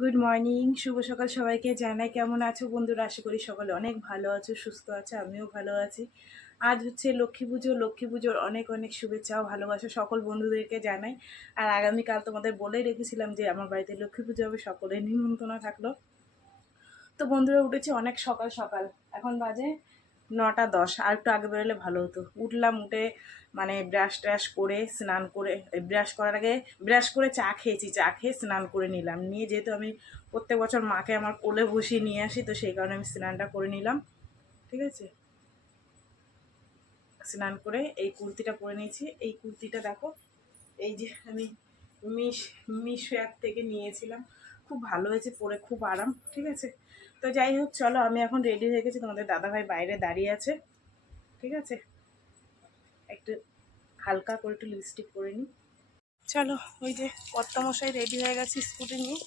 Good morning, শুভ সকাল সবাইকে। জানাই কেমন আছো বন্ধুরা? আশা করি সকলে অনেক ভালো আছো, সুস্থ আছো। আমিও ভালো আছি। আজ হচ্ছে লক্ষ্মী পুজো। লক্ষ্মী পুজোর অনেক অনেক শুভেচ্ছা ও ভালোবাসা সকল বন্ধুদেরকে জানাই। আর আগামীকাল তোমাদের বলেই রেখেছিলাম যে আমার বাড়িতে লক্ষ্মী পুজো হবে, সকলের নিমন্ত্রণ থাকলো। তো বন্ধুরা উঠেছি অনেক সকাল সকাল, এখন বাজে 9টা 10। আর একটু আগে বেরোলে ভালো হতো। উঠলাম, উঠে মানে ব্রাশ ট্রাশ করে স্নান করে, ব্রাশ করার আগে ব্রাশ করে চা খেয়েছি, চা খেয়ে স্নান করে নিলাম। নিয়ে যেহেতু আমি প্রত্যেক বছর মাকে আমার কোলে বসিয়ে নিয়ে আসি, তো সেই কারণে আমি স্নানটা করে নিলাম। ঠিক আছে, স্নান করে এই কুর্তিটা পরে নিয়েছি। এই কুর্তিটা দেখো, এই যে আমি মিশো অ্যাপ থেকে নিয়েছিলাম, খুব ভালো হয়েছে পরে, খুব আরাম। ঠিক আছে, তো যাই হোক, চলো আমি এখন রেডি হয়ে গেছি। তোমাদের দাদাভাই বাইরে দাঁড়িয়ে আছে। ঠিক আছে, একটু হালকা করে একটু লিপস্টিক করে নিই। চলো, ওই যে কর্তামশাই রেডি হয়ে গেছে স্কুটি নিয়ে,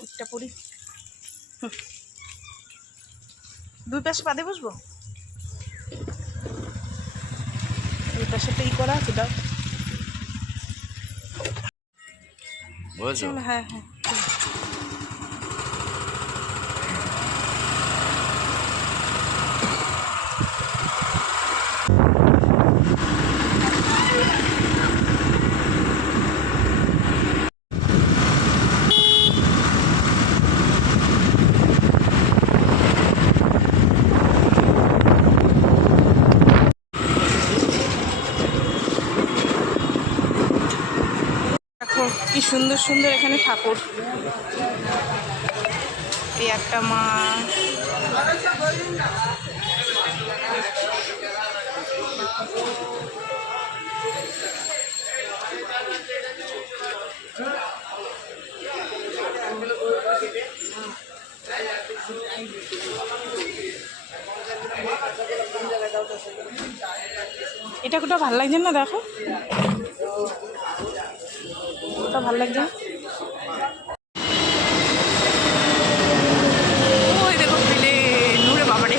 ওইটা পরি। দুই পাশে পাদে বসবো, দুই পাশে তো ই করা আছে, দাও। চলো, হ্যাঁ হ্যাঁ। দেখো কি সুন্দর সুন্দর এখানে ঠাকুর। এই একটা মা, এটা কোটা ভাল লাগছে না? দেখো ওটা ভাল লাগছে না। ওই দেখো পেলে নুরে বাবারে।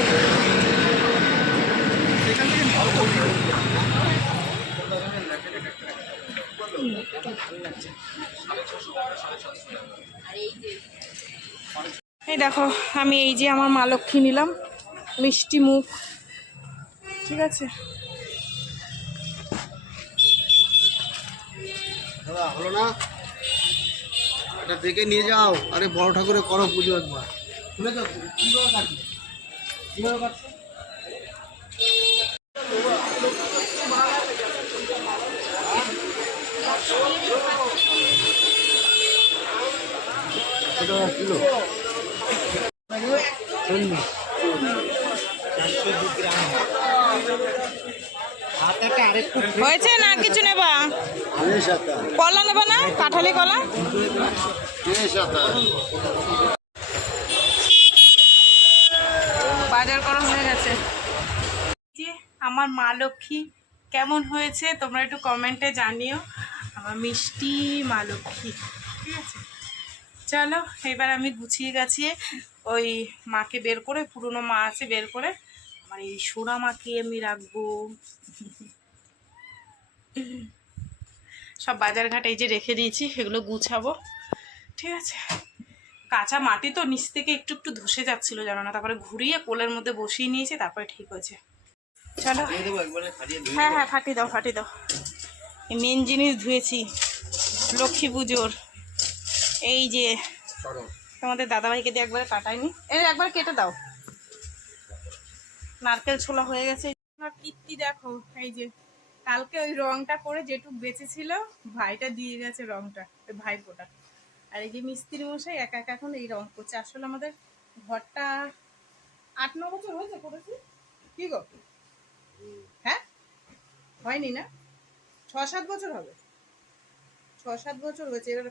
এই দেখো, আমি এই যে আমার মা লক্ষ্মী নিলাম, মিষ্টি মুখ। ঠিক আছে, দাদা হলো না, এটা দেখে নিয়ে যাও। আরে বড় ঠাকুরে করো পুজো একবার। খুলে যাও, কীভাবে কাটবে, কীভাবে কাটবে? কিলো হয়েছে না কিছু নেবা? কলা নেবা না? কাঁঠালি কলা। বাজার করা হয়ে গেছে। যে আমার মা লক্ষ্মী কেমন হয়েছে তোমরা একটু কমেন্টে জানিও। আমার মিষ্টি মা লক্ষ্মী। ঠিক আছে, চলো এবার আমি গুছিয়ে গাছিয়ে ওই মাকে বের করে, পুরনো মা আছে বের করে, আমার এই সোনা মাকে আমি রাখবো। সব বাজার ঘাট এই যে রেখে দিয়েছি, সেগুলো গুছাবো। ঠিক আছে, কাঁচা মাটি তো নিচ থেকে একটু একটু ধসে যাচ্ছিলো, জানো না, তারপরে ঘুরিয়ে কোলের মধ্যে বসিয়ে নিয়েছি, তারপরে ঠিক হয়েছে। চলো, হ্যাঁ হ্যাঁ, ফাটিয়ে দাও ফাটিয়ে দাও। মেন জিনিস ধুয়েছি লক্ষ্মী পুজোর। এই যে তোমাদের দাদাভাইকে দিয়ে একবারে কাটাইনি, একবার কেটে দাও। নারকেল ছোলা হয়ে গেছে। আমার কীর্তি দেখো, এই যে কালকে ওই রংটা করে যেটুক বেঁচেছিল, ভাইটা দিয়ে গেছে রংটা, ওই ভাইপোটা। আর এই যে মিস্ত্রি মশাই একা একা এখন এই রং করছে। আসলে আমাদের ঘরটা 8-9 বছর হয়েছে করেছি। কি গো, হ্যাঁ হয়নি না? 6-7 বছর হবে, 6-7 বছর হয়েছে। এবার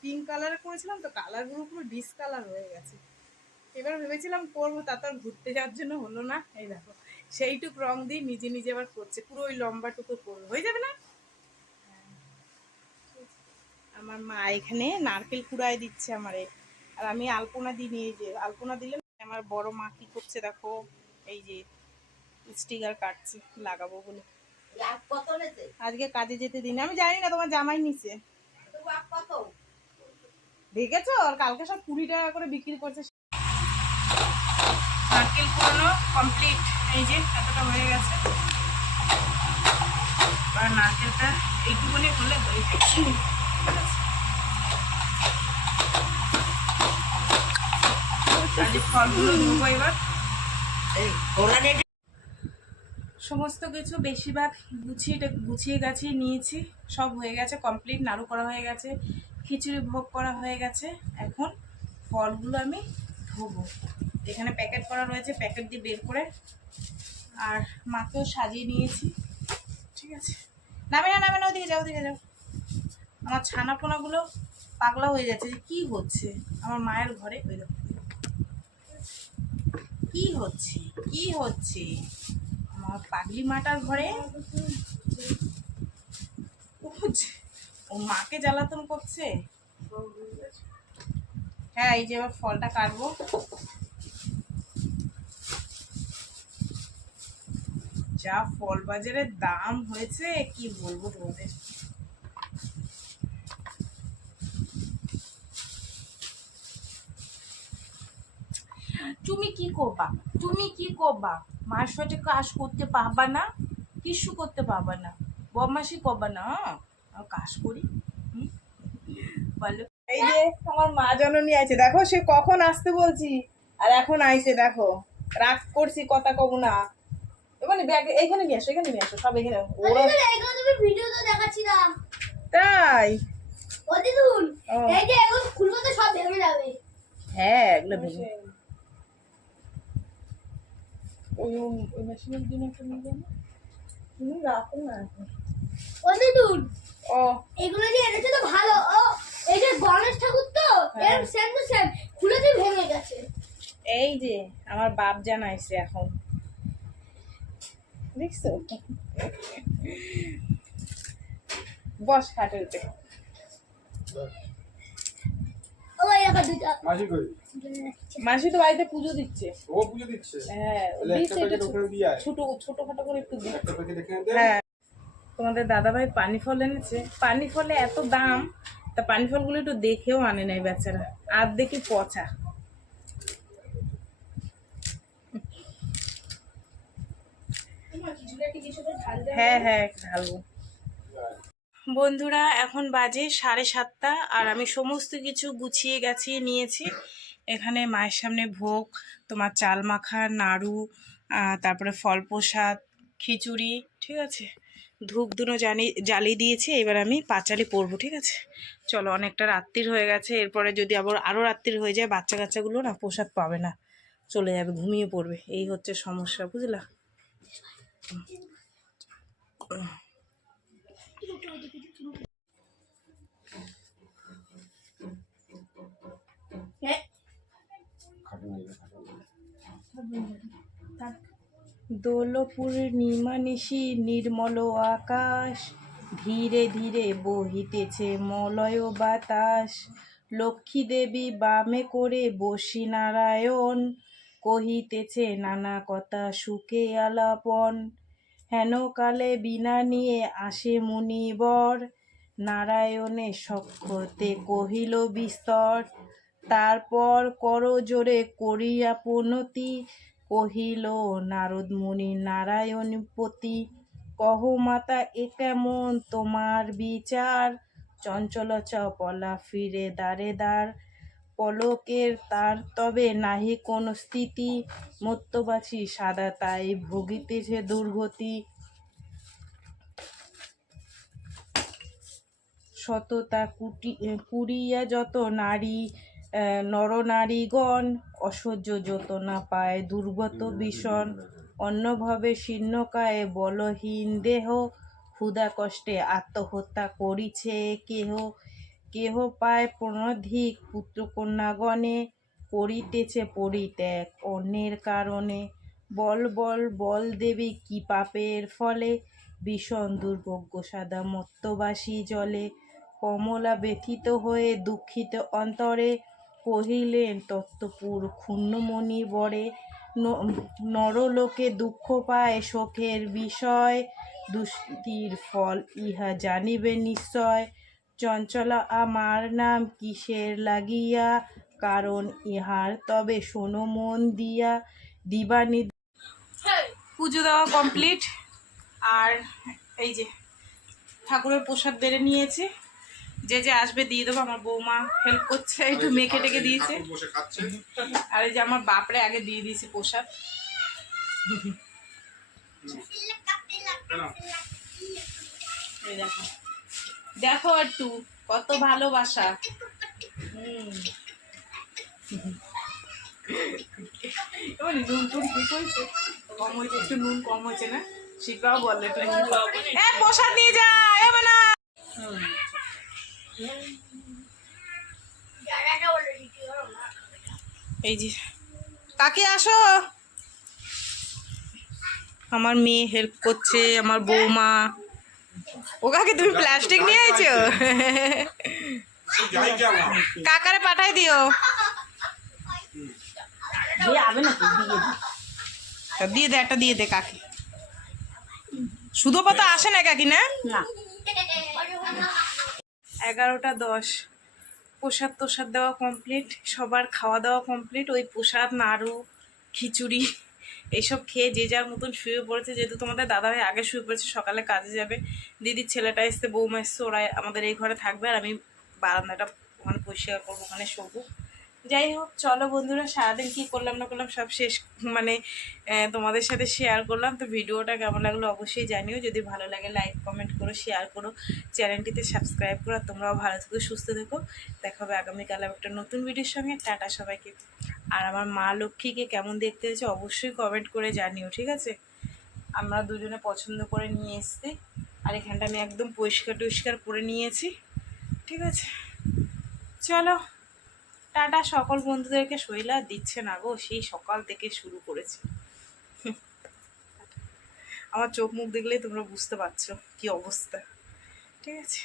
পিঙ্ক কালারে করেছিলাম, তো কালারগুলো পুরো ডিসকালার হয়ে গেছে। এবার ভেবেছিলাম করবো, তা তো আর ঘুরতে যাওয়ার জন্য হলো না। এই দেখো সেইটুক রং দিয়ে নিজে নিজে আবার করছে, পুরো ওই লম্বাটুকু করবে, হয়ে যাবে না? আমার মা এখানে নারকেল কুড়ায় দিচ্ছে আমারে, আর আমি আলপনা দিই। নিয়ে যে আলপনা দিলে আমার বড় মা কি করছে দেখো, এই যে স্টিকার কাটছে লাগাবো বলে। আজকে কাজে যেতে দিন, আমি জানি না, তোমার জামাই নিছে। দেখেছো আর কালকে সব 20 টাকা করে বিক্রি করছে। নারকেল পুরানো কমপ্লিট, এই যে এতটা হয়ে গেছে। আর নারকেলটা এইটুকুনি হলে হয়ে যাচ্ছে। ফলগুলো ধোবো এবার। সমস্ত কিছু বেশিরভাগ গুছিয়ে গাছিয়ে নিয়েছি, সব হয়ে গেছে কমপ্লিট। নাড়ু করা হয়ে গেছে, খিচুড়ি ভোগ করা হয়ে গেছে। এখন ফলগুলো আমি ধোবো। এখানে প্যাকেট করা রয়েছে, প্যাকেট দিয়ে বের করে আর মাকেও সাজিয়ে নিয়েছি। ঠিক আছে, নামে না ওদিকে যাও, ওদিকে যাও। আমার ছানা পোনাগুলো পাগলা হয়ে যাচ্ছে যে কী হচ্ছে আমার মায়ের ঘরে। ওই দেখো কি হচ্ছে কি হচ্ছে আমার পাগলি মাটার ঘরে। ও মাকে জ্বালাতন করছে। হ্যাঁ, এই যে এবার ফলটা কাটবো। যা ফল বাজারের দাম হয়েছে কি বলবো তোমাদের। তুমি কি করবা মার সাথে কাজ করতে পারবা না, কিছু করতে পারবা না, বদমাসি করবা না। কাজ করি বলো। এই যে আমার মা জননী আছে, দেখো সে কখন আসতে বলছি আর এখন আইছে। দেখো রাগ করছি, কথা কব না। মানে ব্যাগ এখানে নিয়ে আসো, এখানে নিয়ে আসো, সব এখানে। ওরা তুমি ভিডিও তো দেখাচ্ছিলাম তাই ও দিদুন, এই যে এগুলো খুলবো তো সব ভেঙে যাবে। হ্যাঁ, এগুলো ভেঙে ওই মেশিনের দিন একটা নিয়ে যাবো। তুমি রাখো না এখন। ও দিদুন, ও এগুলো যে এনেছে তো ভালো। ও এই যে গণেশ ঠাকুর তো এর সেম টু সেম খুলে দিয়ে ভেঙে গেছে। এই যে আমার বাপ জানাইছে এখন, দেখছো? বস খাটের উপরে। ও এই রাখা দুটো মাসি কই? মাসি তো বাড়িতে পুজো দিচ্ছে। ও পুজো দিচ্ছে? হ্যাঁ, তাহলে একটা দিচ্ছে, প্যাকেট একটু ওখানে দিয়ে আয়। ছোটখাটো করে একটু দিচ্ছে। একটা প্যাকেট এখানে দে। হ্যাঁ, তোমাদের দাদাভাই পানি ফল এনেছে। পানি ফলে এত দাম, তা পানি ফলগুলো একটু দেখেও আনে নাই বেচারা। আর দেখি পচা। হ্যাঁ হ্যাঁ, ঢালবো। বন্ধুরা এখন বাজে 7:30 আর আমি সমস্ত কিছু গুছিয়ে গাছিয়ে নিয়েছি। এখানে মায়ের সামনে ভোগ, তোমার চাল মাখা, নাড়ু, তারপরে ফল প্রসাদ, খিচুড়ি, ঠিক আছে। ধূপ ধুনো জ্বালিয়ে দিয়েছি। এবার আমি পাঁচালি পরবো, ঠিক আছে। চলো, অনেকটা রাত্রির হয়ে গেছে। এরপরে যদি আরও রাত্রির হয়ে যায়, বাচ্চা কাচ্চাগুলো না প্রসাদ পাবে না, চলে যাবে, ঘুমিয়ে পড়বে। এই হচ্ছে সমস্যা, বুঝলা। দোল পূর্ণিমা নিশি নির্মল আকাশ, ধীরে ধীরে বহিতেছে মলয় বাতাস। লক্ষ্মী দেবী বামে করে বসি নারায়ণ, কহিতেছে নানা কথা সুখে আলাপন। হেন কালে বিনা নিয়ে আসে মুনিবর, নারায়ণের সক্ষতে কহিল বিস্তর। তারপর করজোরে করিয়া প্রণতি, কহিল নারদ মুনি নারায়ণপতি। কহ মাতা এ কেমন তোমার বিচার, চঞ্চল চপলা ফিরে দ্বারে দ্বার। পলকের তার তবে নাহি কোন স্থিতি, মর্ত্যবাসী সাদা তাই ভোগিতেছে দুর্গতি। সততা কুড়িয়া যত নারী নরনারীগণ, অসহ্য যত না পায় দুর্গত ভীষণ। অন্যভাবে শীর্ণকায়ে বলহীন দেহ, ক্ষুধা কষ্টে আত্মহত্যা করিছে কেহ। কেহ পায় প্রণধিক পুত্রকন্যাগণে, করিতেছে পরিত্যাগ অন্যের কারণে। বল দেবী কি পাপের ফলে, ভীষণ দুর্ভোগ্য সাদা মর্ত্যবাসী জলে। কমলা ব্যথিত হয়ে দুঃখিত অন্তরে, কহিলেন তত্ত্বপুর ক্ষুণ্ণমণি বরে। নরলোকে দুঃখ পায় শোকের বিষয়, দুষ্টির ফল ইহা জানিবে নিশ্চয়। চঞ্চলা আমার নাম কিসের লাগিয়া, কারণ ইহার তবে শোনো মন দিয়া। দিবানি পুজো দেওয়া কমপ্লিট। আর এই যে ঠাকুরের প্রসাদ বেড়ে নিয়েছে, যে যে আসবে দিয়ে দেবো। আমার বৌমা হেল্প করছে, একটু মেখে টেকে দিয়েছে। আর এই যে আমার বাপরে আগে দিয়ে দিয়েছে প্রসাদ। এই দেখো দেখো একটু কত ভালোবাসা। নুন টুন ঠিক হয়েছে, কম হয়েছে, একটু নুন কম হয়েছে না? শিল্পাও বললো একটু নুন কম। প্রসাদ নিয়ে যা না। এই যে কাকি আসো, আমার মেয়ে হেল্প করছে, আমার বৌমা। ও কাকি তুমি প্লাস্টিক নিয়ে আইছো? কাকারে পাঠাই দিও। দিয়ে দে, একটা দিয়ে দে কাকি। শুধু পাতা আসে না কাকি, না 11:10। প্রসাদ তোসাদ দেওয়া কমপ্লিট, সবার খাওয়া দাওয়া কমপ্লিট। ওই প্রসাদ, নাড়ু, খিচুড়ি এইসব খেয়ে যে যার মতন শুয়ে পড়েছে। যেহেতু তোমাদের দাদাভাই আগে শুয়ে পড়েছে, সকালে কাজে যাবে। দিদির ছেলেটা এসছে, বৌমা এসছে, ওরা আমাদের এই ঘরে থাকবে। আর আমি বারান্দাটা ওখানে পরিষ্কার করবো, ওখানে শোবো। যাই হোক, চলো বন্ধুরা, সারাদিন কী করলাম না করলাম সব শেষ মানে তোমাদের সাথে শেয়ার করলাম। তো ভিডিওটা কেমন লাগলো অবশ্যই জানিও। যদি ভালো লাগে লাইক কমেন্ট করো, শেয়ার করো, চ্যানেলটিতে সাবস্ক্রাইব করো। তোমরাও ভালো থেকো, সুস্থ থেকো। দেখা হবে আগামীকাল একটা নতুন ভিডিওর সঙ্গে। টাটা সবাইকে। আর আমার মা লক্ষ্মীকে কেমন দেখতে হয়েছে অবশ্যই কমেন্ট করে জানিও, ঠিক আছে? আমরা দুজনে পছন্দ করে নিয়ে এসছি। আর এখানটা আমি একদম পরিষ্কার টরিষ্কার করে নিয়েছি, ঠিক আছে? চলো টাটা। সকল বন্ধুদেরকে শৈলা দিচ্ছে না গো, সেই সকাল থেকে শুরু করেছে। আমার চোখ মুখ দেখলেই তোমরা বুঝতে পারছো কি অবস্থা, ঠিক আছে?